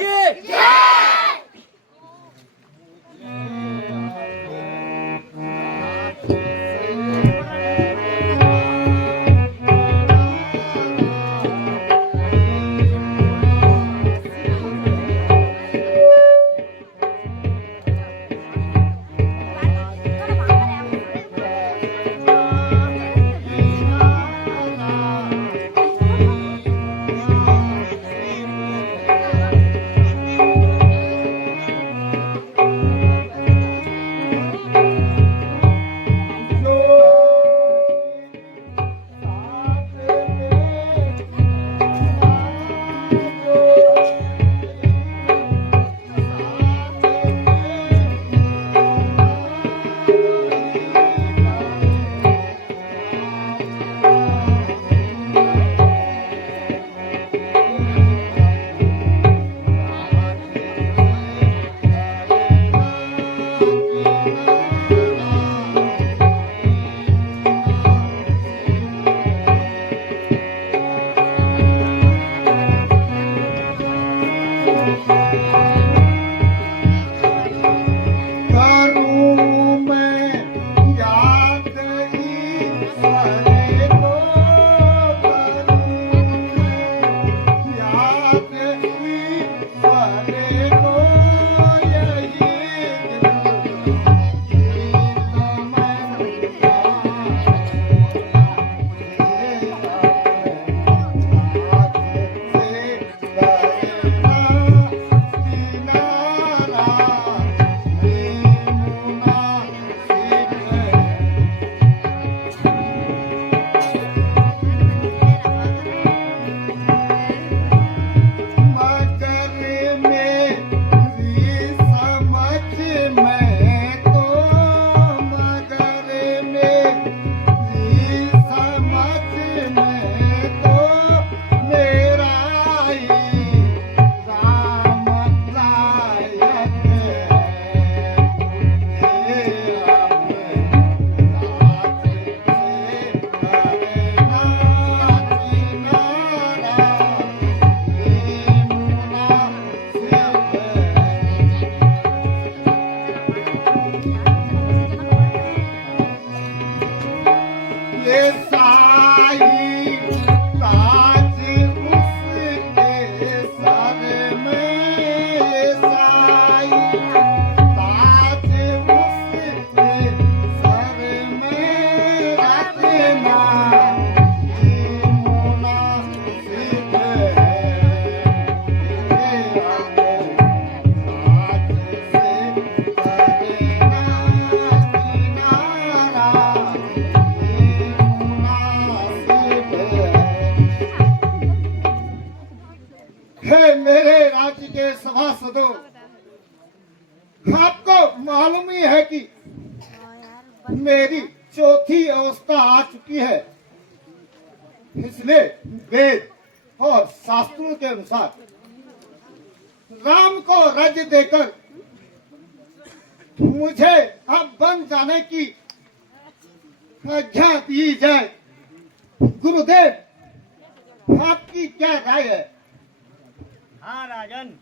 की है मेरे राज्य के सभासदों, आपको मालूम ही है कि मेरी चौथी अवस्था आ चुकी है। इसलिए वेद और शास्त्रों के अनुसार राम को राज्य देकर मुझे अब बन जाने की आज्ञा दी जाए। गुरुदेव, आपकी क्या राय है? हाँ राजन,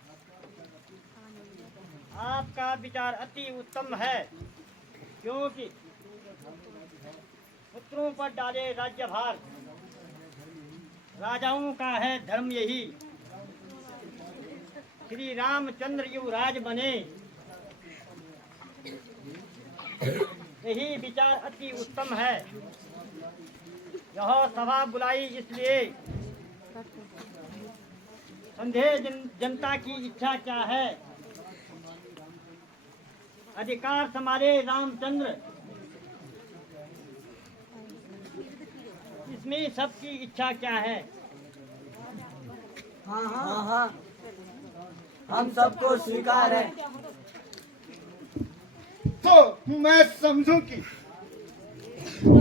आपका विचार अति उत्तम है, क्योंकि पुत्रों पर डाले राज्यभार राजाओं का है धर्म। यही श्री रामचंद्र युवराज बने, यही विचार अति उत्तम है। यह सभा बुलाई इसलिए, संदेह जनता की इच्छा क्या है, अधिकार हमारे रामचंद्र, इसमें सबकी इच्छा क्या है? हाँ हाँ हाँ, हम सबको स्वीकार है। तो मैं समझूं कि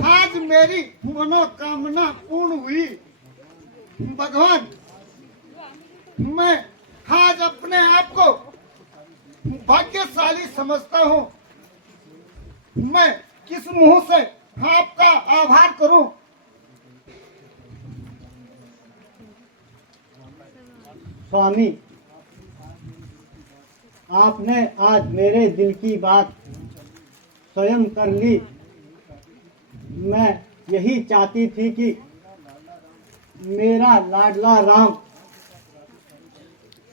आज मेरी मनोकामना पूर्ण हुई। भगवान, मैं आज अपने आप को भाग्यशाली समझता हूँ। मैं किस मुंह से आपका आभार करूं? स्वामी, आपने आज मेरे दिल की बात स्वयं कर ली। मैं यही चाहती थी कि मेरा लाडला राम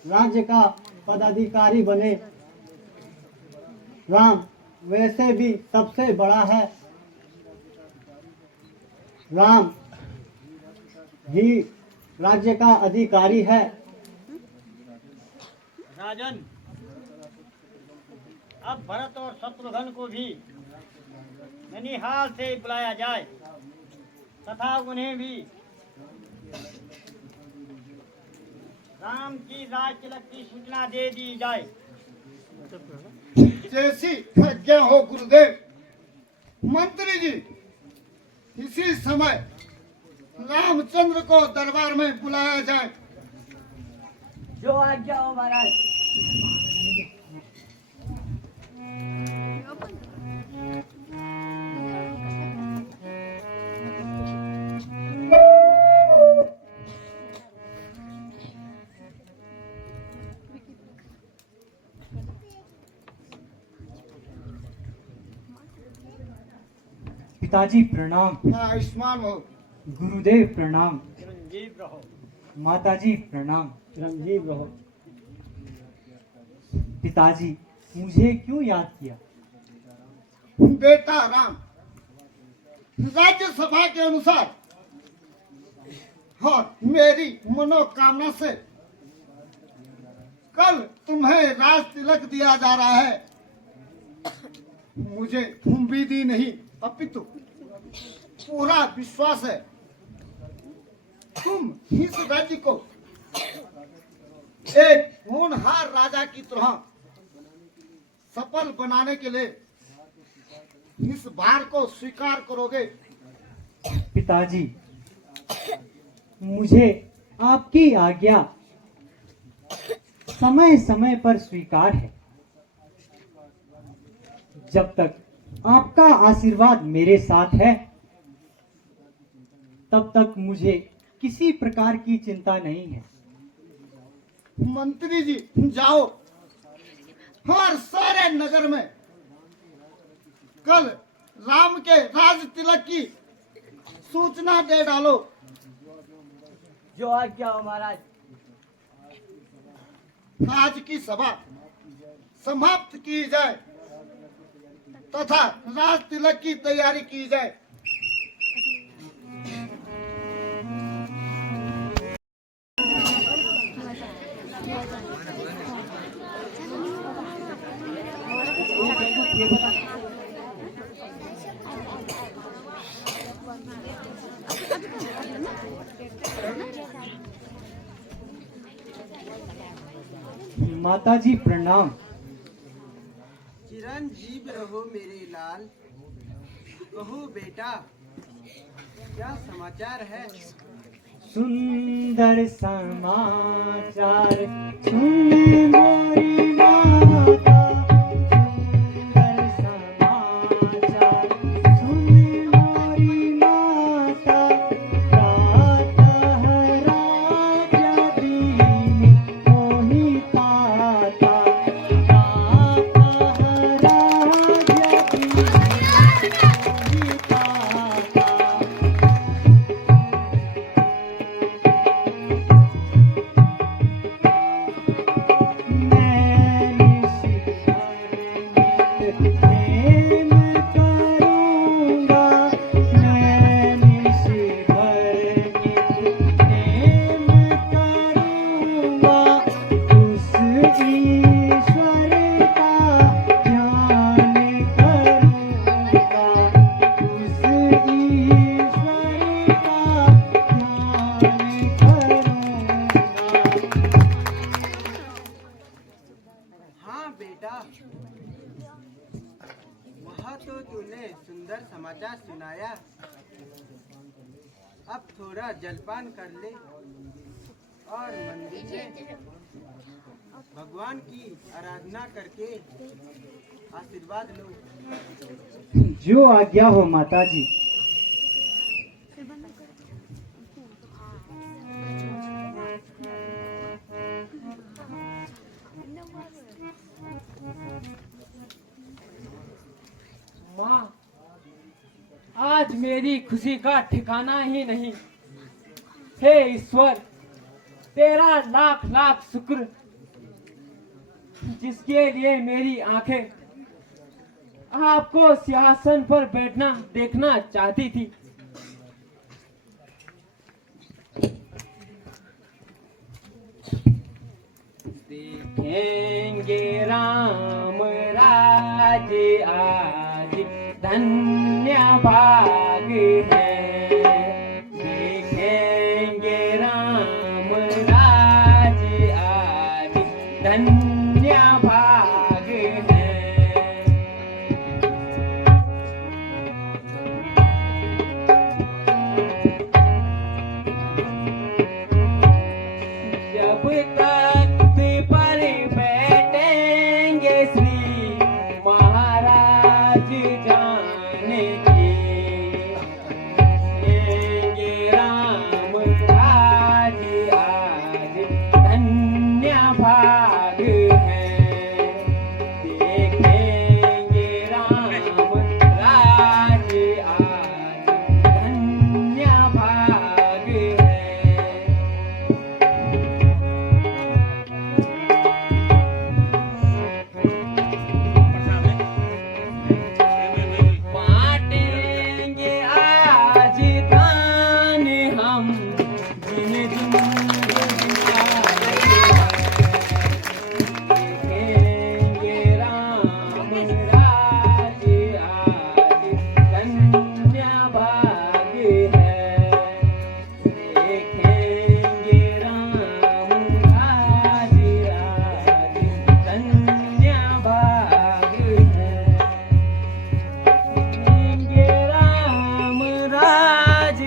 राज्य का पदाधिकारी बने। राम वैसे भी सबसे बड़ा है। राम ही राज्य का अधिकारी है। राजन, अब भरत और शत्रुघ्न को भी ननिहाल से बुलाया जाए तथा उन्हें भी राम की राज तिलक की सूचना दे दी जाए। जैसी आज्ञा हो गुरुदेव। मंत्री जी, इसी समय रामचंद्र को दरबार में बुलाया जाए। जो आज्ञा हो महाराज। पिताजी प्रणाम। आयुष्मान हो। गुरुदेव प्रणाम। चिरंजीव रहो। माताजी प्रणाम। चिरंजीव रहो। पिताजी, मुझे क्यों याद किया? बेटा राम, राज्यसभा के अनुसार और मेरी मनोकामना से कल तुम्हें राज तिलक दिया जा रहा है। मुझे उम्मीद ही नहीं अपितु पूरा विश्वास है तुम इस राज्य को एक होनहार राजा की तरह सफल बनाने के लिए इस भार को स्वीकार करोगे। पिताजी, मुझे आपकी आज्ञा समय समय पर स्वीकार है। जब तक आपका आशीर्वाद मेरे साथ है तब तक मुझे किसी प्रकार की चिंता नहीं है। मंत्री जी, जाओ और सारे नगर में कल राम के राज तिलक की सूचना दे डालो। जो आज्ञा हो महाराज। आज की सभा समाप्त की जाए तथा राज तिलक की तैयारी की जाए। माताजी प्रणाम। चिरंजीव रहो मेरे लाल। कहो बेटा, क्या समाचार है? सुंदर समाचार सुन मोरी माता। सुंदर समाचार सुन मोरी माता। प्रातः राजा दीन मोहि पाता। प्रातः राजा दीन मोहि पाता। हाँ बेटा, वह तो तूने सुंदर समाचार सुनाया। अब थोड़ा जलपान कर ले और मंदिर में भगवान की आराधना करके आशीर्वाद लो। जो आज्ञा हो माताजी। माँ, आज मेरी खुशी का ठिकाना ही नहीं। हे ईश्वर, तेरा लाख लाख शुक्र, जिसके लिए मेरी आंखें आपको सिंहासन पर बैठना देखना चाहती थी। देखेंगे राम राज आज, धन्य भाग है। देखेंगे राम राज आज, धन्य भाग है। जब तख्त पर बैठेंगे श्री महाराज जानकी, देखेंगे राम राज आज, धन्य भाग है। देखेंगे राम राज आज, धन्य भाग है। बांटेंगे आज दान हम, जिन्हें देखेंगे राम राज आज, धन्य भाग है। देखेंगे राम राज आज, धन्य भाग है। देखेंगे राम राज।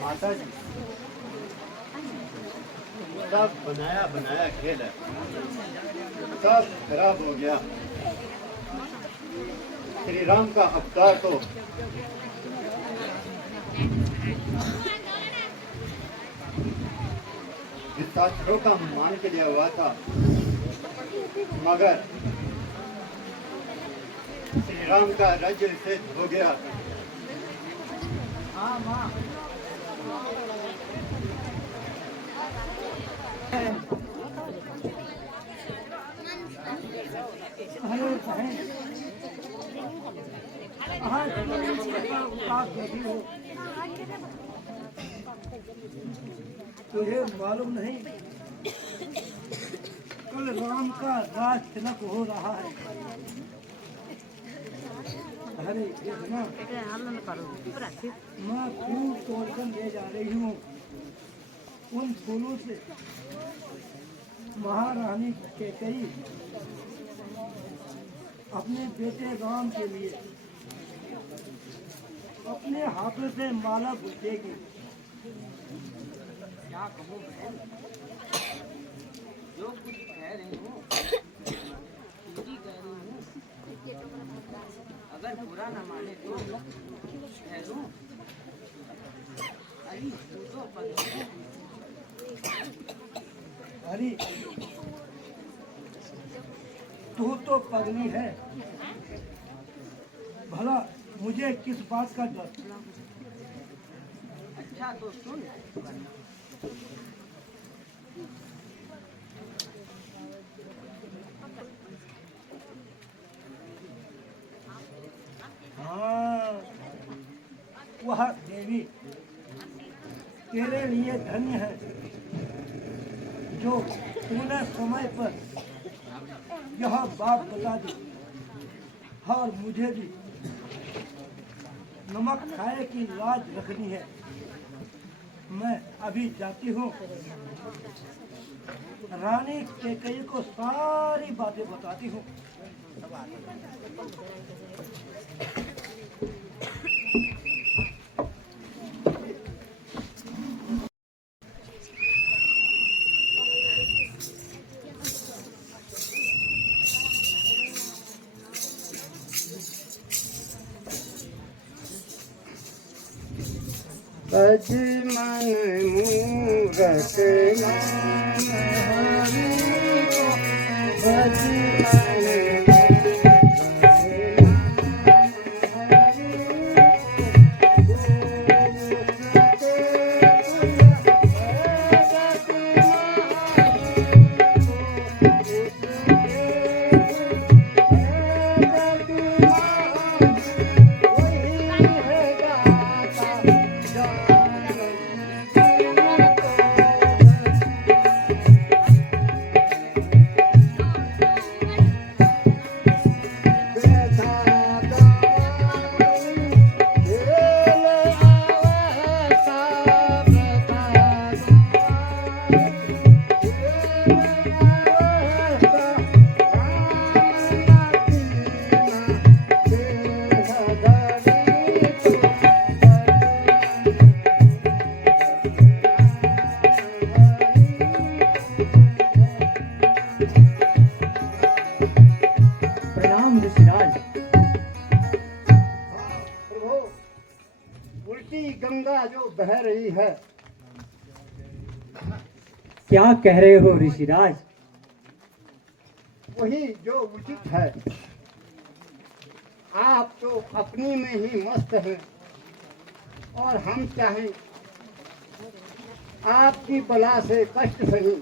माता जी, सब बनाया बनाया खेल है, सब खराब हो गया। श्री राम का अवतार तो शास्त्रों का मान के लिया हुआ था, मगर श्री राम का राज्य से हो गया। तुझे मालूम नहीं, कल राम का राज तिलक हो रहा है। अरे देखना, मैं फूल तोड़कर ले जा रही हूँ। उन फूलों से महारानी कैकेयी अपने बेटे राम के लिए अपने हाथों से माला गुथेगी। क्या कहूँ बहन, जो कुछ कह रही हूँ ठीक ही कह रही हूँ। अगर बुरा न माने तो कह दूँ। अरे तू तो पगली है। अरे तू तो पगली है, भला मुझे किस बात का डर? अच्छा तो सुन, हाँ, वह देवी तेरे लिए धन्य है जो तूने समय पर यह बात बता दी, और मुझे भी नमक खाए की लाज रखनी है। मैं अभी जाती हूँ, रानी कैकेयी को सारी बातें बताती हूँ। मन मूरत नाम हरि को भज गंगा जो बह रही है। क्या कह रहे हो ऋषिराज? वही जो उचित है। आप तो अपनी में ही मस्त हैं और हम चाहें आपकी बला से कष्ट सही।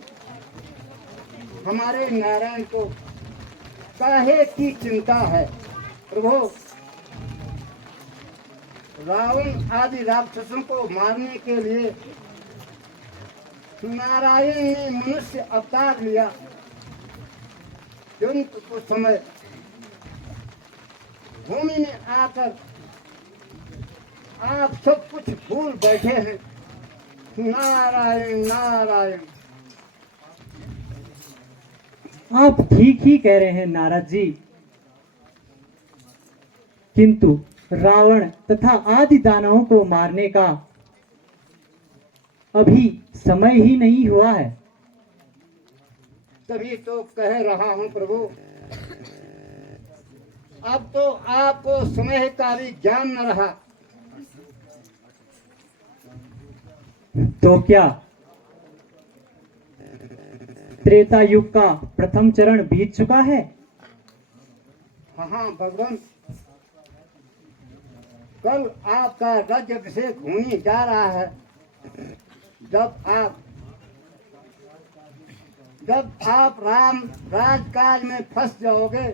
हमारे नारायण को काहे की चिंता है प्रभु। रावण आदि राक्षसों को मारने के लिए नारायण ने मनुष्य अवतार लिया, किंतु कुछ समय भूमि में आकर आप सब कुछ भूल बैठे हैं। नारायण नारायण। आप ठीक ही कह रहे हैं नारद जी, किंतु रावण तथा आदि दानवों को मारने का अभी समय ही नहीं हुआ है। तभी तो कह रहा हूं प्रभु, अब तो आपको समय का भी ज्ञान न रहा। तो क्या त्रेता युग का प्रथम चरण बीत चुका है? हाँ भगवान, कल आपका राज्याभिषेक होने जा रहा है। जब आप राम राजकाज में फंस जाओगे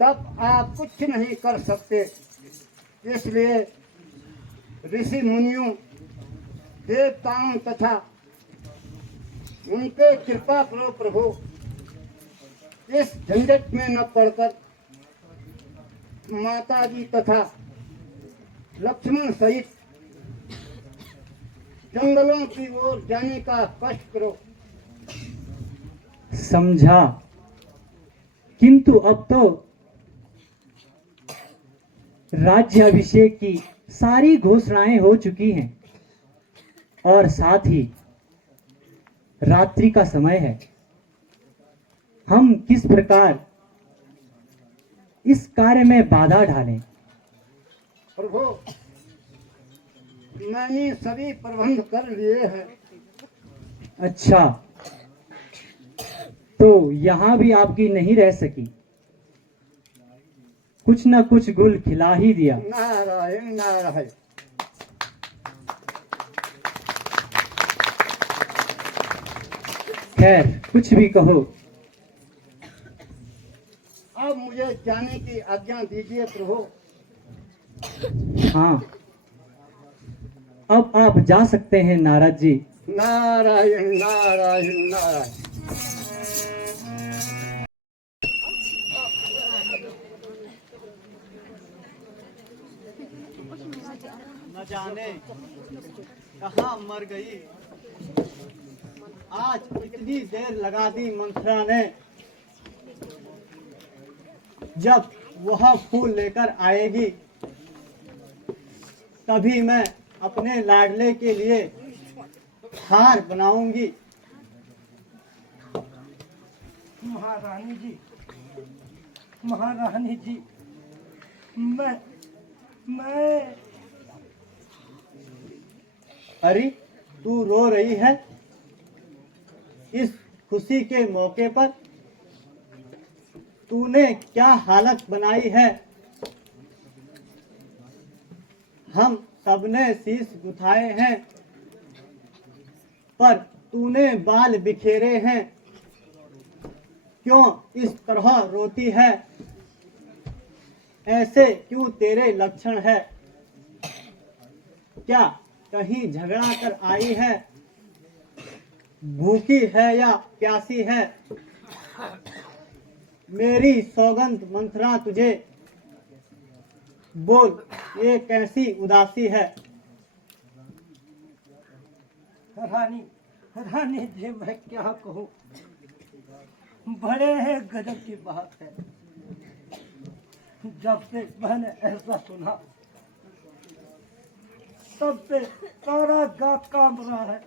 तब आप कुछ नहीं कर सकते। इसलिए ऋषि मुनियों, देवताओं तथा उनके कृपा करो प्रभु। इस झंझट में न पड़कर माता जी तथा लक्ष्मण सहित जंगलों की ओर जाने का कष्ट करो। समझा, किंतु अब तो राज्याभिषेक की सारी घोषणाएं हो चुकी हैं और साथ ही रात्रि का समय है। हम किस प्रकार इस कार्य में बाधा डालें? प्रभु, मैंने सभी प्रबंध कर लिए हैं। अच्छा, तो यहाँ भी आपकी नहीं रह सकी, कुछ न कुछ गुल खिला ही दिया। नारायण नारायण। खैर, कुछ भी कहो। अब मुझे जाने की आज्ञा दीजिए प्रभु। हाँ, अब आप जा सकते हैं नारद जी। नारायण नारायण नारायण। न जाने कहाँ मर गई। आज इतनी देर लगा दी मंथरा ने। जब वह फूल लेकर आएगी तभी मैं अपने लाडले के लिए हार बनाऊंगी। महारानी जी, महारानी जी, मैं अरे तू रो रही है इस खुशी के मौके पर। तूने क्या हालत बनाई है। हम सबने शीश उठाए हैं पर तूने बाल बिखेरे हैं। क्यों इस तरह रोती है। ऐसे क्यों तेरे लक्षण है। क्या कहीं झगड़ा कर आई है। भूखी है या प्यासी है। मेरी सौगंध मंथरा तुझे, बोल ये कैसी उदासी है। रानी जी, मैं क्या कहूँ, बड़े हैं गजब की बात है। जब से मैंने ऐसा सुना तब से सारा गाँव कांप रहा है।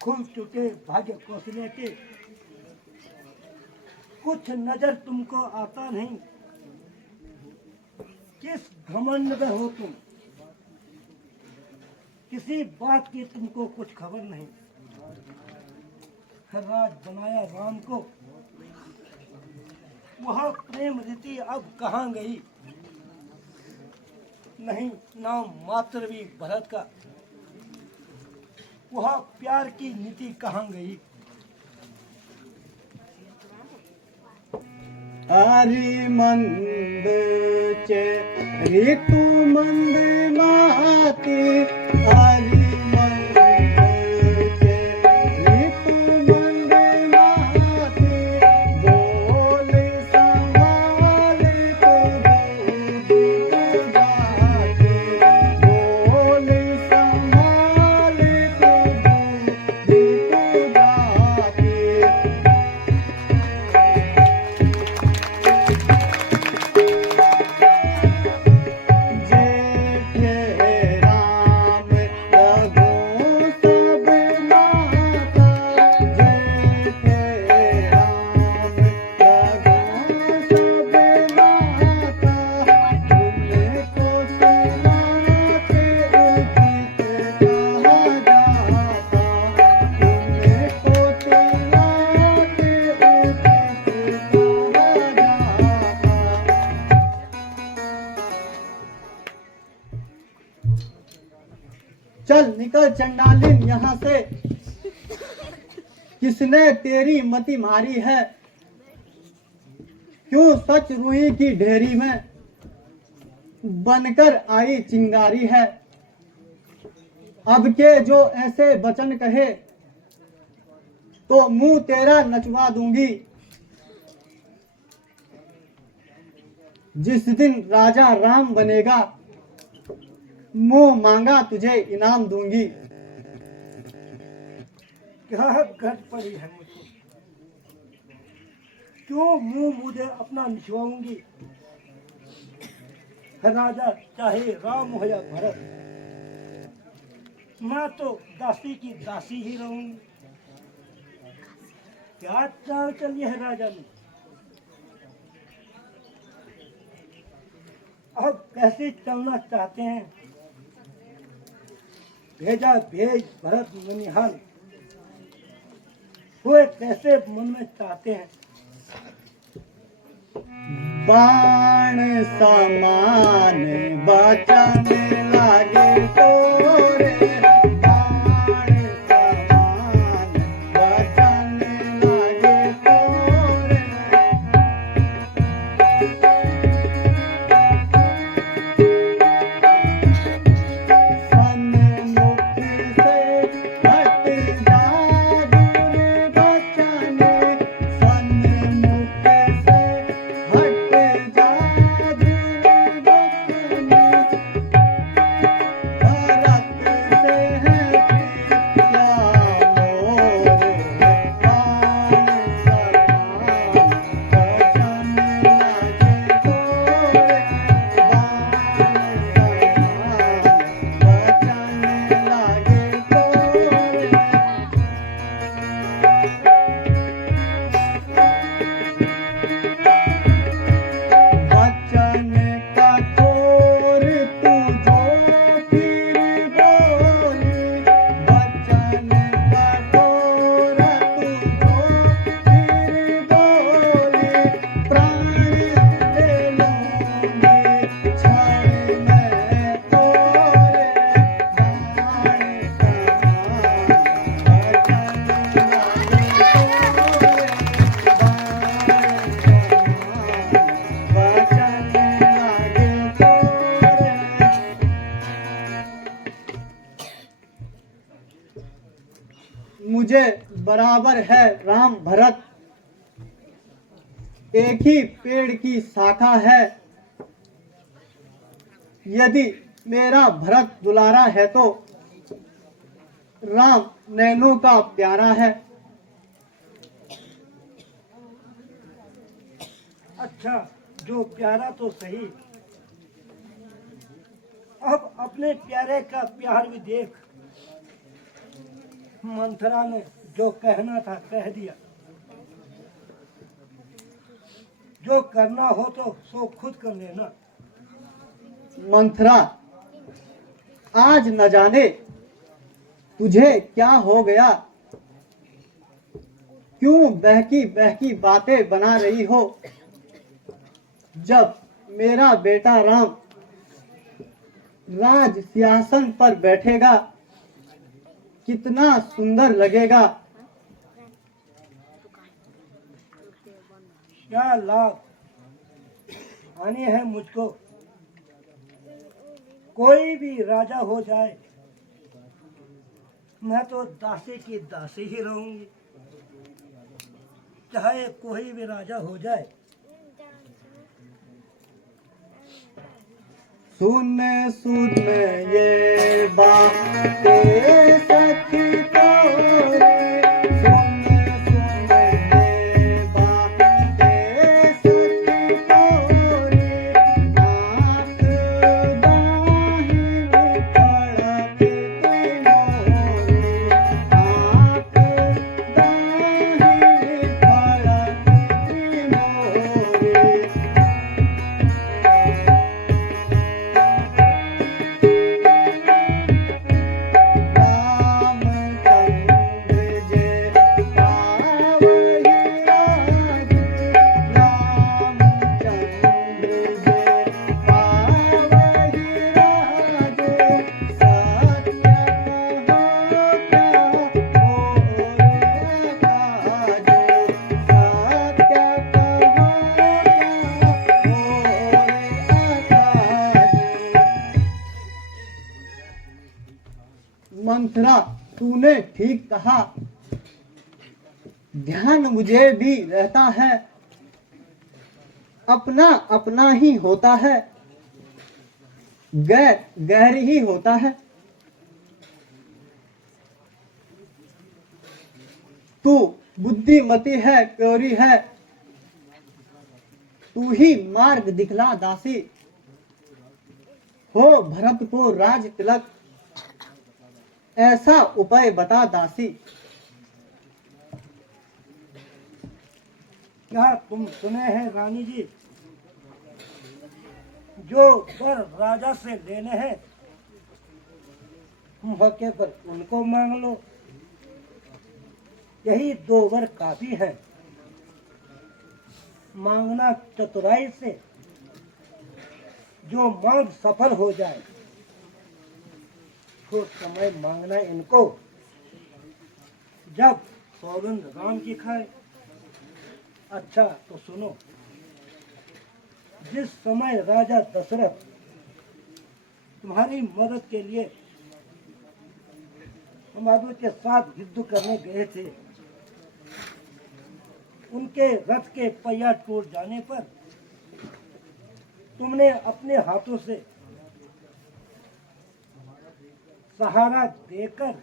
खुल चुके भाग्य कौशले के कुछ नजर तुमको आता नहीं। किस घमंड में हो तुम, किसी बात की तुमको कुछ खबर नहीं। राज बनाया राम को, वह प्रेम रीति अब कहाँ गई। नहीं नाम मात्र भी भरत का, वह प्यार की नीति कहाँ गई। हरि मंद चे ऋतु मंद माती। हरि मंद चे ऋतु मंद माती। बोल संभाल तो दूध जाती। बोल संभाल तो दूध जाती। चल निकल चंडालिन यहाँ से। किसने तेरी मति मारी है। क्यों सच रूही की ढेरी में बनकर आई चिंगारी है। अब के जो ऐसे वचन कहे तो मुंह तेरा नचवा दूंगी। जिस दिन राजा राम बनेगा मुंह मांगा तुझे इनाम दूंगी। क्या घट पड़ी है मुझको, क्यों मुंह मुझे अपना निचवाऊंगी। राजा चाहे राम हो या भरत, मैं तो दासी की दासी ही रहूंगी। क्या चाल चली है राजा ने। अब कैसे चलना चाहते हैं। भेजा भेज भरत ननिहाल, हुए कैसे मन में चाहते हैं। बाण समान बचन लागे तोरे। बाण समान बचन लागे तोरे। सन्मुख से हट जा दूर बचन। सन्मुख से हट जा मुझे बराबर है राम भरत, एक ही पेड़ की शाखा है। यदि मेरा भरत दुलारा है तो राम नैनों का प्यारा है। अच्छा, जो प्यारा तो सही, अब अपने प्यारे का प्यार भी देख। मंथरा ने जो कहना था कह दिया। जो करना हो तो सो खुद कर लेना। मंथरा, आज न जाने तुझे क्या हो गया, क्यों बहकी बहकी बातें बना रही हो। जब मेरा बेटा राम राज सिंहासन पर बैठेगा कितना सुंदर लगेगा। क्या लाभ आने हैं मुझको, कोई भी राजा हो जाए मैं तो दासी की दासी ही रहूंगी, चाहे कोई भी राजा हो जाए। सुन सुन ये बातें सखी तोरे, सुन सुन ये बातें सखी तोरे, आँख दाहिनी फड़कती मोरी, आँख दाहिनी फड़कती मोरी। मंथरा, तूने ठीक कहा, ध्यान मुझे भी रहता है, अपना अपना ही होता है, गैर गैर ही होता है। तू बुद्धिमती है, प्योरी है, तू ही मार्ग दिखला दासी, हो भरत को राज तिलक, ऐसा उपाय बता दासी। क्या तुम सुने हैं रानी जी, जो वर राजा से लेने हैं मौके पर उनको मांग लो, यही 2 वर काफी है। मांगना चतुराई से, जो मांग सफल हो जाए तो समय मांगना इनको, जब सौगंध राम की खाए। अच्छा तो सुनो, जिस समय राजा दशरथ तुम्हारी मदद के लिए हमारे के साथ युद्ध करने गए थे, उनके रथ के पहिया टूट जाने पर तुमने अपने हाथों से सहारा देकर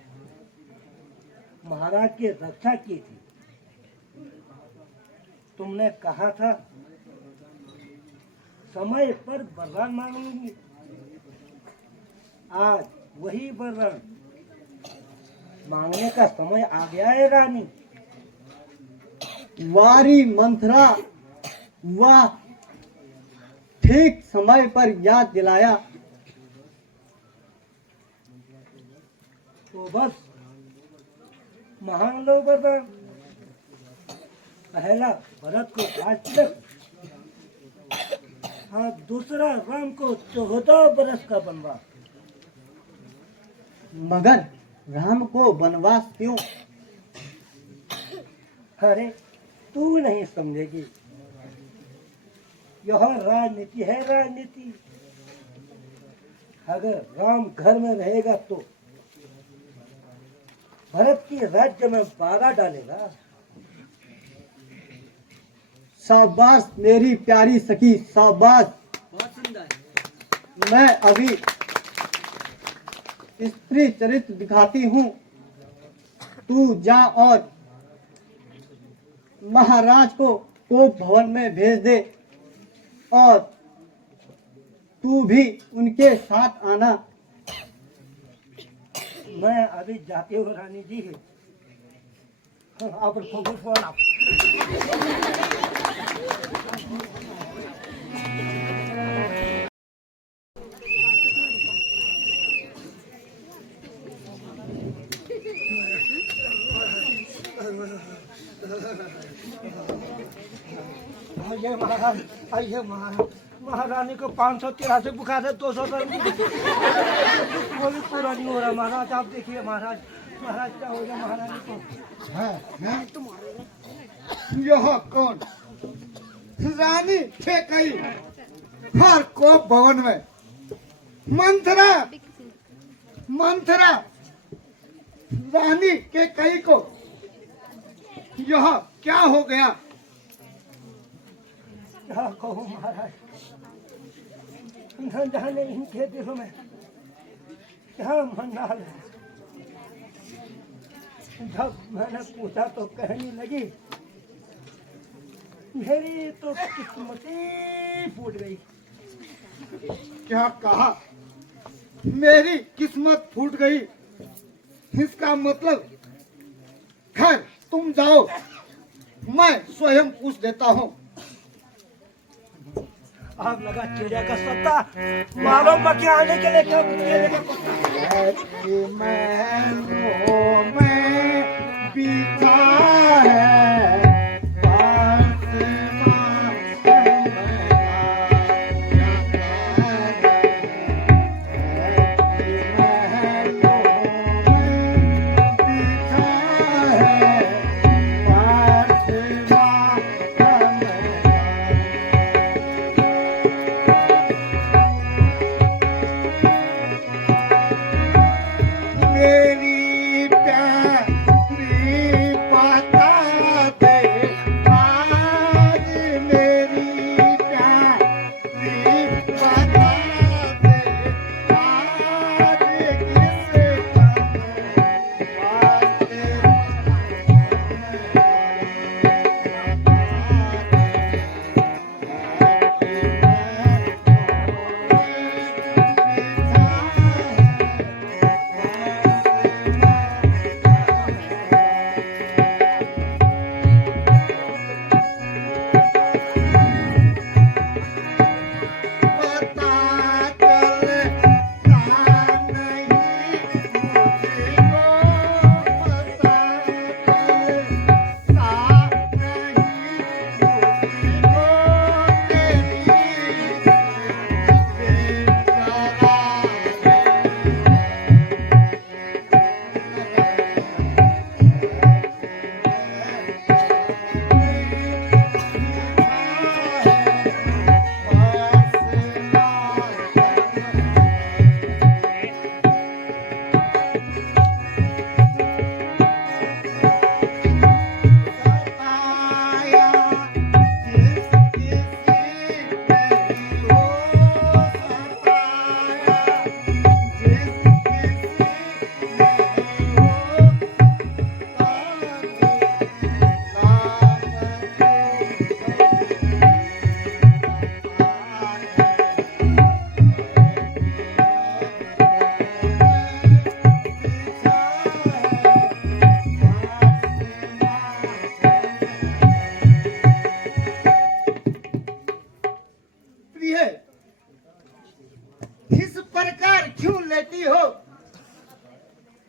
महाराज की रक्षा की थी। तुमने कहा था समय पर वरदान मांग लूंगी, आज वही वरदान मांगने का समय आ गया है रानी। वारी मंथरा, वाह, ठीक समय पर याद दिलाया। तो बस महान लो वरदान, पहला भरत को राज तक, हाँ दूसरा राम को 14 बरस का बनवास। मगर राम को वनवास क्यों? अरे तू नहीं समझेगी, यह राजनीति है, राजनीति। अगर राम घर में रहेगा तो भरत की राज्य में बाधा डालेगा। शाबाश मेरी प्यारी सखी, शाबाश। बहुत सुंदर। मैं अभी स्त्री चरित्र दिखाती हूँ। तू जा और महाराज को कोप भवन में भेज दे और तू भी उनके साथ आना। मैं अभी जाती हूँ रानी जी। आप आइए महाराज, आइए महाराज। महारानी को 583 बुखार है, 200 वो भी पूरा नहीं हो रहा महाराज। आप देखिए महाराज, महाराज क्या हो गया महारानी को? यह कौन? रानी कैकेयी हर कोप भवन में मंथरा मंथरा रानी कैकेयी को यह क्या हो गया? क्या कहूँ महाराज, न जाने इनके दिलों में क्या मंडाल है। जब मैंने पूछा तो कहने लगी मेरी तो किस्मत ही फूट गई। क्या कहा? मेरी किस्मत फूट गई। इसका मतलब खैर तुम जाओ, मैं स्वयं पूछ देता हूँ। आग लगा चिड़िया का सत्ता, मारो मक्खी आने के लिए क्या केले का पत्ता। महलों में बिछा है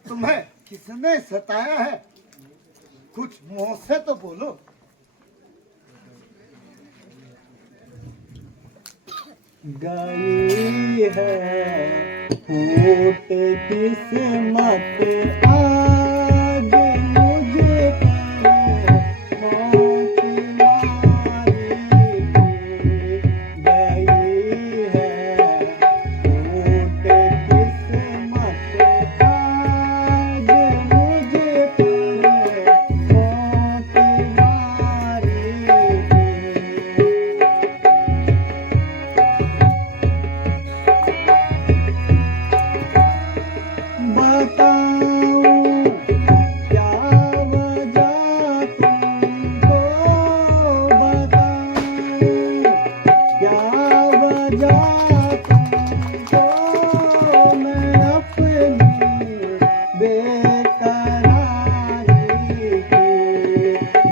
तुम्हें किसने सताया है? कुछ मुंह से तो बोलो। गई है फूट किस्मत आज मुझे पर मौत मारी गई है फूट किस्मत आज मुझे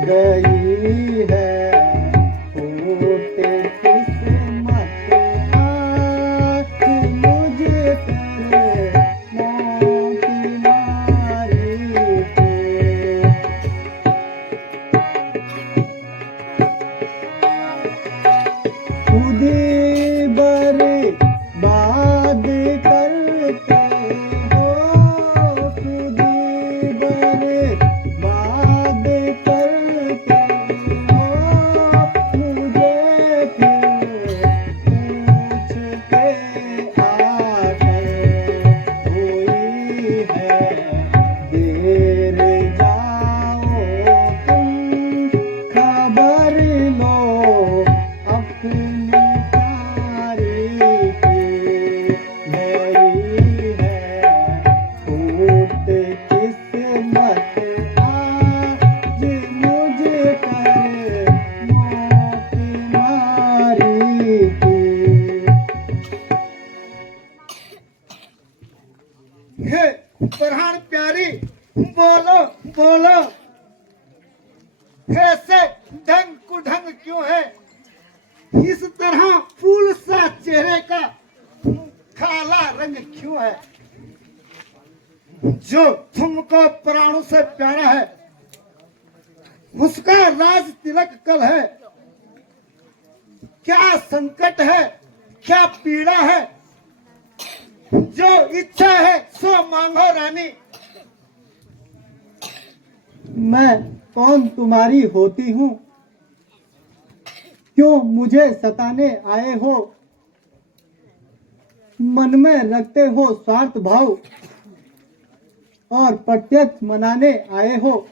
गई है फूटे किस्मत आज मुझे तेरे मोती मारी के। खुदी बर्बाद करते हो, खुदी बर्बाद करते हो, मुझे फिर पूछते आकर हुई है देर, जाओ तुम खबर लो अपनी प्यारी की। गई है फूट किस्मत आज मुझे कर मोती मारी की। हे प्राण प्यारी, बोलो बोलो, ऐसे ढंग कुढंग क्यों है? इस तरह फूल सा चेहरे का काला रंग क्यों है? जो तुमको प्राणों से प्यारा है उसका राज तिलक कल है। क्या संकट है, क्या पीड़ा है? जो इच्छा है सो मांगो रानी। मैं कौन तुम्हारी होती हूँ, क्यों मुझे सताने आए हो? मन में रखते हो स्वार्थ भाव और प्रत्यक्ष मनाने आए हो।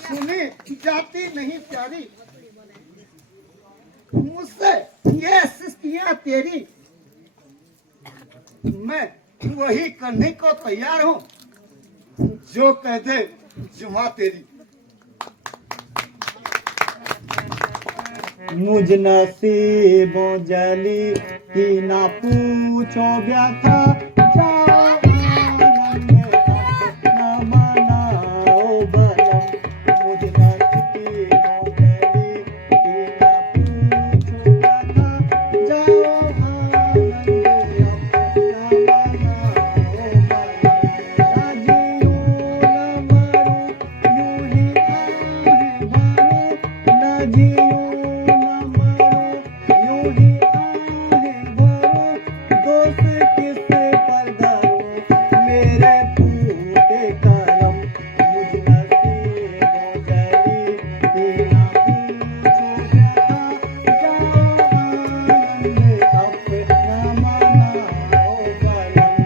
सुनी जाती नहीं प्यारी, मुझसे ये सिस्कियां तेरी, मैं वही करने को तैयार हूँ जो कह दे जुमा तेरी। मुझ नसीबों जली की ना पूछो व्यथा, जाओ आनंद अपना मनाओ बलम। मुझ नसीबों जली की ना पूछो व्यथा, जाओ आनंद अपना मनाओ बलम। ना जियो न मरो यूं ही आहें भरो, ना जियो दोस्त किस पर धरो मेरे फूटे करम। मुझ नसीबों जली की ना पूछो व्यथा, जाओ आनंद अपना मनाओ बलम।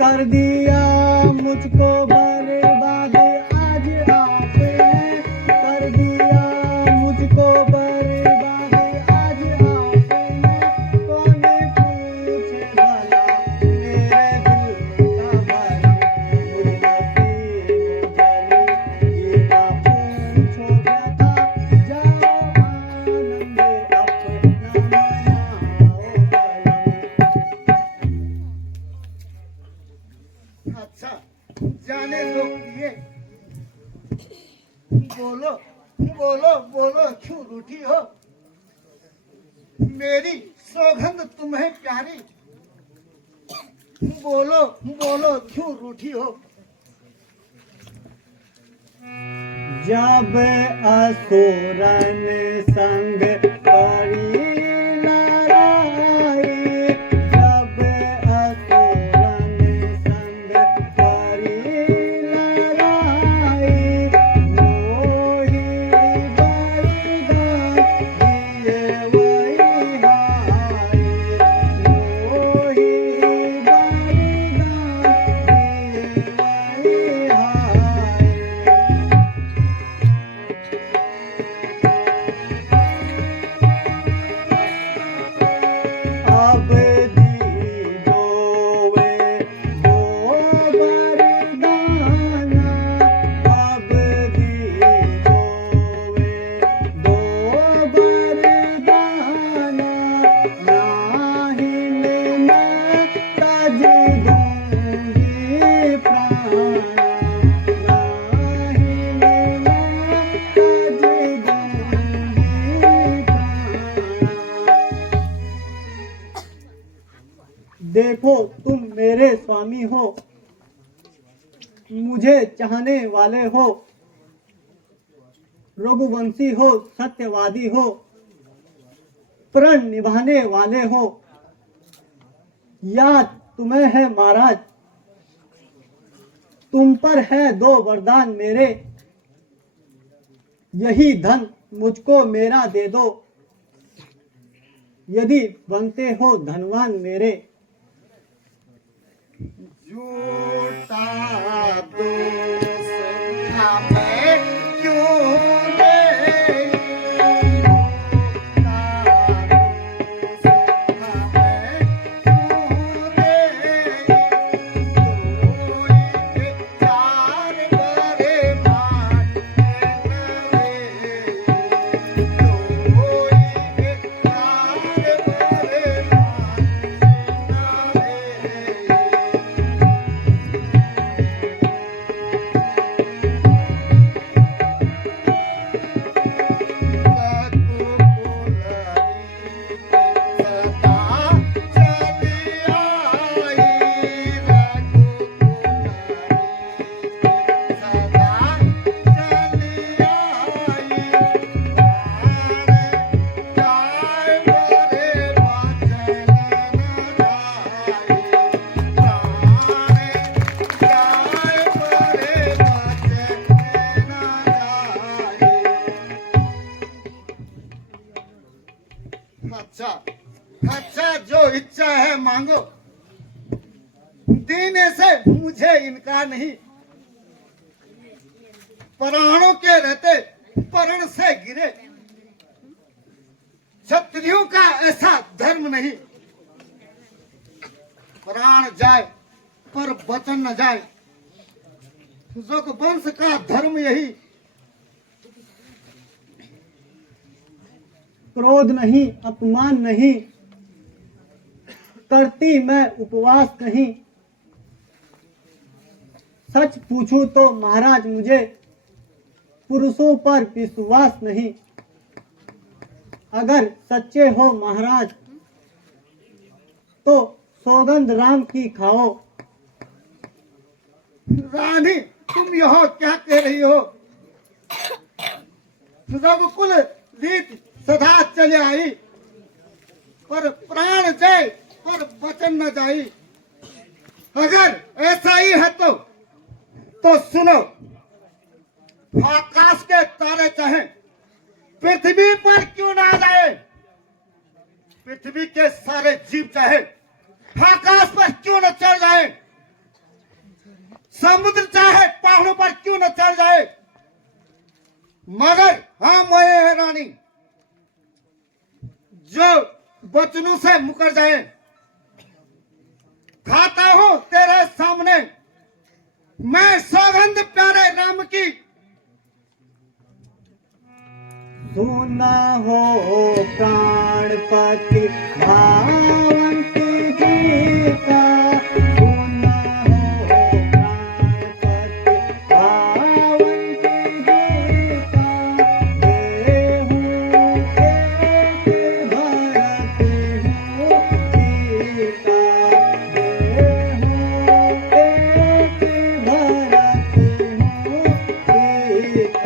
कर दिया मुझको बर्बाद आज आपने, कर दिया मुझको बर्बाद आज आपने। कौन पूछे भला मेरे दिल का भरम। मुझ नसीबों जली की ना पूछो व्यथा, जाओ आनंद अपना मनाओ बलम। अच्छा जाने दो ये, बोलो बोलो बोलो क्यों रूठी हो? मेरी सौगंध तुम्हें प्यारी, बोलो बोलो क्यों रूठी हो? जब असुरन संग पड़ी लड़ाई, जब असुरन संग पड़ी लड़ाई, मोही बलिदान दिए वही हाय, मोही बलिदान दिए वही हाय। देखो तुम मेरे स्वामी हो, मुझे चाहने वाले हो, रघुवंशी हो, सत्यवादी हो, प्रण निभाने वाले हो। याद तुम्हें है महाराज, तुम पर है 2 वरदान मेरे, यही धन मुझको मेरा दे दो, यदि बनते हो धनवान मेरे। झूठा दोष हमें क्यों दे, झूठा दोष हमें क्यों दे, कोई चार बड़े मानते नवे, कोई चार बड़े मानते नवे। अच्छा अच्छा, जो इच्छा है मांगो, देने से मुझे इनकार नहीं। प्राणों के रहते परण से गिरे, क्षत्रियों का ऐसा धर्म नहीं। प्राण जाए पर वचन न जाए, रघुवंश का धर्म यही। क्रोध नहीं, अपमान नहीं, करती मैं उपवास नहीं। सच पूछूं तो महाराज मुझे पुरुषों पर विश्वास नहीं। अगर सच्चे हो महाराज तो सौगंध राम की खाओ। रानी तुम यह क्या कह रही हो? रघुकुल रीत सदा चले आई, पर प्राण जाए पर वचन न जाई। अगर ऐसा ही है तो सुनो, आकाश के तारे चाहे पृथ्वी पर क्यों ना जाए, पृथ्वी के सारे जीव चाहे आकाश पर क्यों न चढ़ जाए, समुद्र चाहे पहाड़ों पर क्यों न चढ़ जाए, मगर हम वही है रानी जो वचनों से मुकर जाए। खाता हूं तेरे सामने मैं सौगंध प्यारे राम की। सुना हो प्राणपति भावंती जी का, सुना हो प्राणपति भावंती जी का। देहूं एक भरती हूँ सीता, देहूं एक भरती हूँ सीता।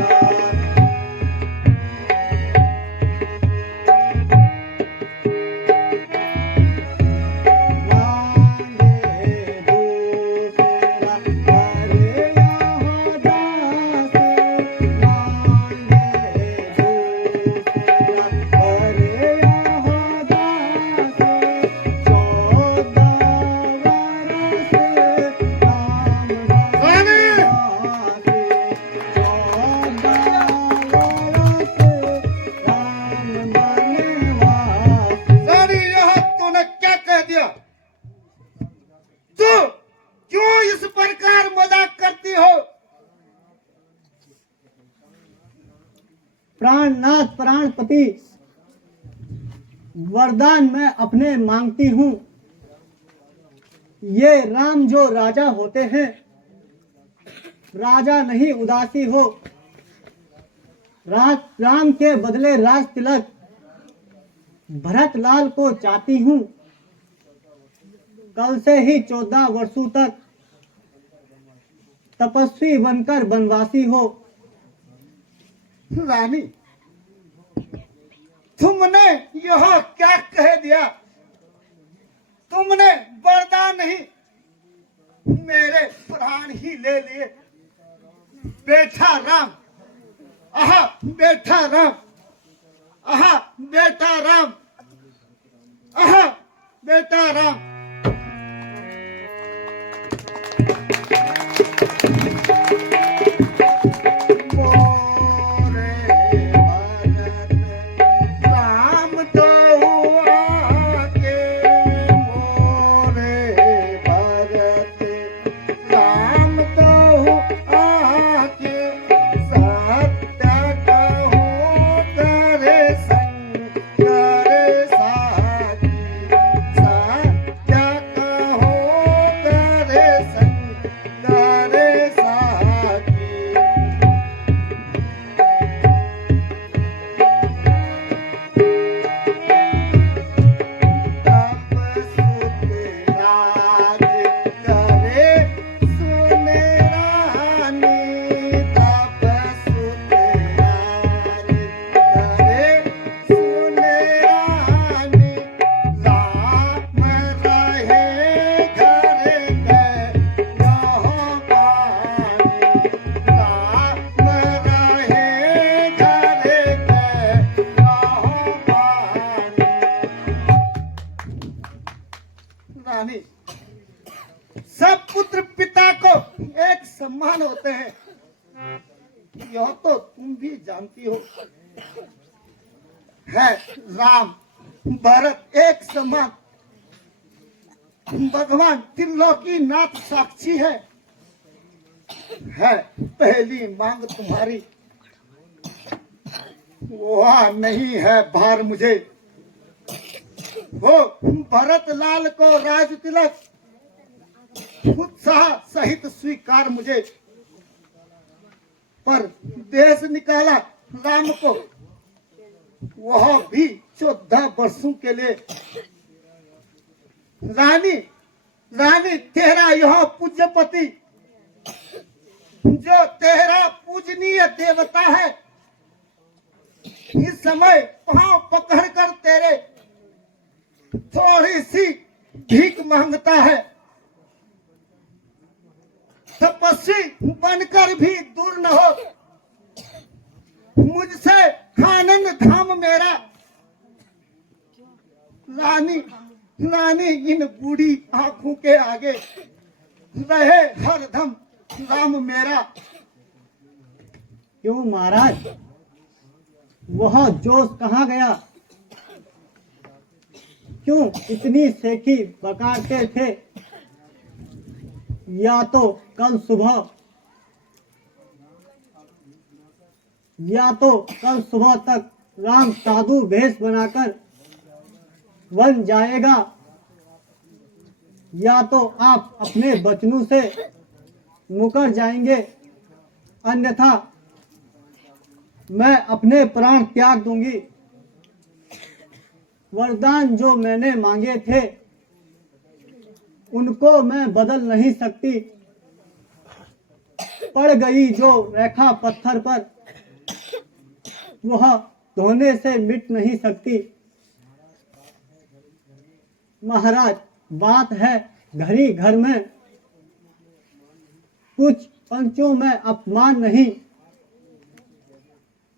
रानी यह तूने क्या कह दिया? तू क्यों इस प्रकार मजाक करती हो? प्राणनाथ प्राणपति, वरदान मैं अपने मांगती हूँ। ये राम जो राजा होते हैं, राजा नहीं उदासी हो। राम के बदले राज तिलक भरत लाल को चाहती हूँ। कल से ही 14 वर्षों तक तपस्वी बनकर वनवासी हो। रानी, तुमने यह क्या कह दिया? तुमने वरदान नहीं, मेरे प्राण ही ले लिए। बेटा राम, आहा बेटा राम, आहा बेटा राम, आहा बेटा राम। रानी, सब पुत्र पिता को एक समान होते हैं, यह तो तुम भी जानती हो। है राम भरत एक समान, भगवान त्रिलोकी नाथ साक्षी है। पहली मांग तुम्हारी, वह नहीं है भार मुझे। वो भरत लाल को राज तिलक उत्साह सहित स्वीकार मुझे, पर देश निकाला राम को, वह भी 14 वर्षों के लिए। रानी, रानी तेरा यह पूज्यपति, जो तेरा पूजनीय देवता है, इस समय पांव पकड़कर तेरे थोड़ी सी भीख मांगता है। तपस्वी बनकर भी दूर न हो मुझसे आनंद धाम मेरा। रानी, रानी इन बूढ़ी आंखों के आगे रहे हरदम राम मेरा। क्यों महाराज, वह जोश कहाँ गया? क्यों इतनी सेखी बकाते थे? या तो कल सुबह तक राम साधु भेष बनाकर वन जाएगा, या तो आप अपने वचनों से मुकर जाएंगे, अन्यथा मैं अपने प्राण त्याग दूंगी। वरदान जो मैंने मांगे थे उनको मैं बदल नहीं सकती। पड़ गई जो रेखा पत्थर पर, वह धोने से मिट नहीं सकती। महाराज, बात है घड़ी घर में, कुछ पंचों में अपमान नहीं।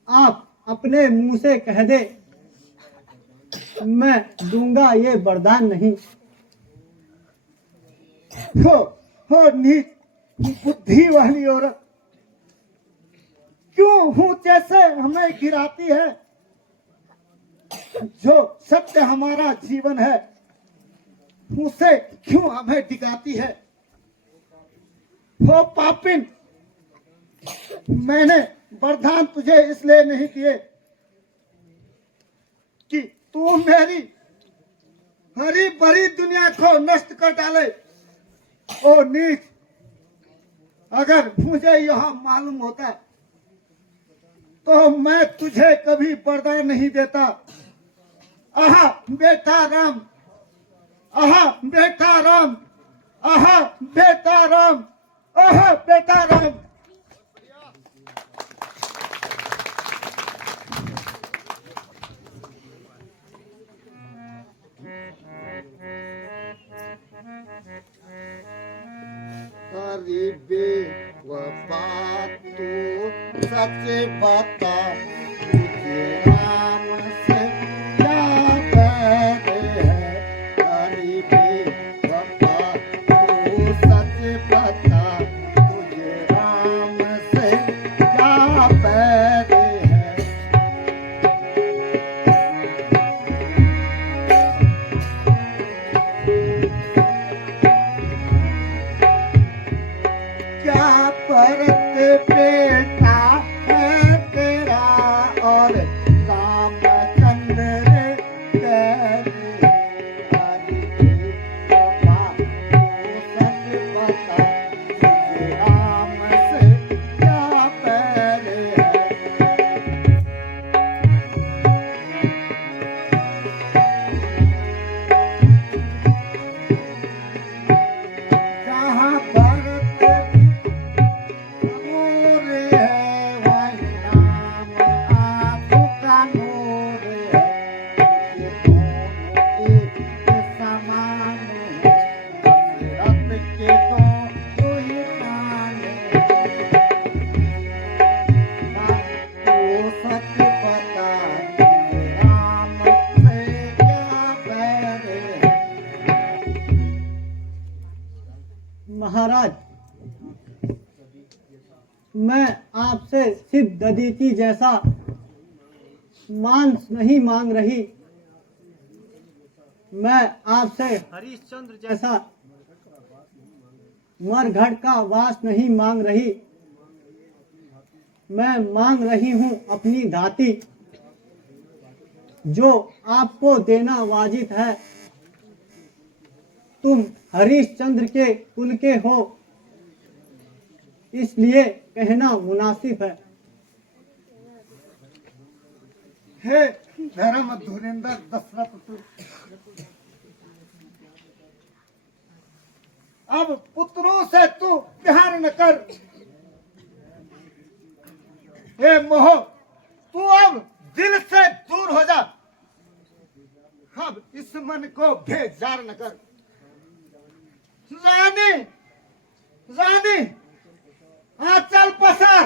आप अपने मुंह से कह दे, मैं दूंगा ये वरदान नहीं। हो नीच बुद्धि वाली औरत, क्यों हूं जैसे हमें गिराती है? जो सत्य हमारा जीवन है, उसे क्यों हमें डिगाती है? हो पापिन, मैंने वरदान तुझे इसलिए नहीं दिए कि तू मेरी हरी भरी दुनिया को नष्ट कर डाले। ओ नीच, अगर मुझे यह मालूम होता तो मैं तुझे कभी वरदान नहीं देता। आहा बेटा राम, आहा बेटा राम, आहा बेटा राम, आहा बेटा राम। गरीबे वफा तू सच बता, तुझे राम से क्या बैर है। गरीबे वफा तू सच बता, तुझे राम से क्या बैर है। क्या परत बेटा है तेरा और रामचंद्र तेरी। हरि बाबा तू सच बता, तुझे राम से क्या बैर है। जहाँ भरत नूर है, वहीं राम आँखों का नूर है। ये दोनों एक समान है, दशरथ के दो ही प्राण हैं। तू सच बता, तुझे राम से क्या बैर है। महाराज, मैं आपसे सिर्फ दधीचि जैसा मांस नहीं मांग रही, मैं आपसे हरिश्चंद्र जैसा मरघट का वास नहीं मांग रही। मैं मांग रही हूँ अपनी दाती, जो आपको देना वाजिब है। तुम हरिश्चंद्र के कुल के हो, इसलिए कहना मुनासिब है। हे धर्म धुरिंदर दशरथ तू, अब पुत्रों से तू प्यार न कर। हे मोह, तू अब दिल से दूर हो जा। अब इस मन को बेजार न कर। रानी, रानी, आंचल पसार,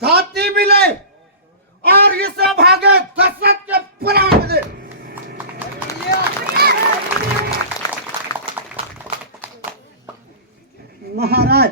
धाती भी ले और इस भागे दशरथ के प्राण दे। महाराज,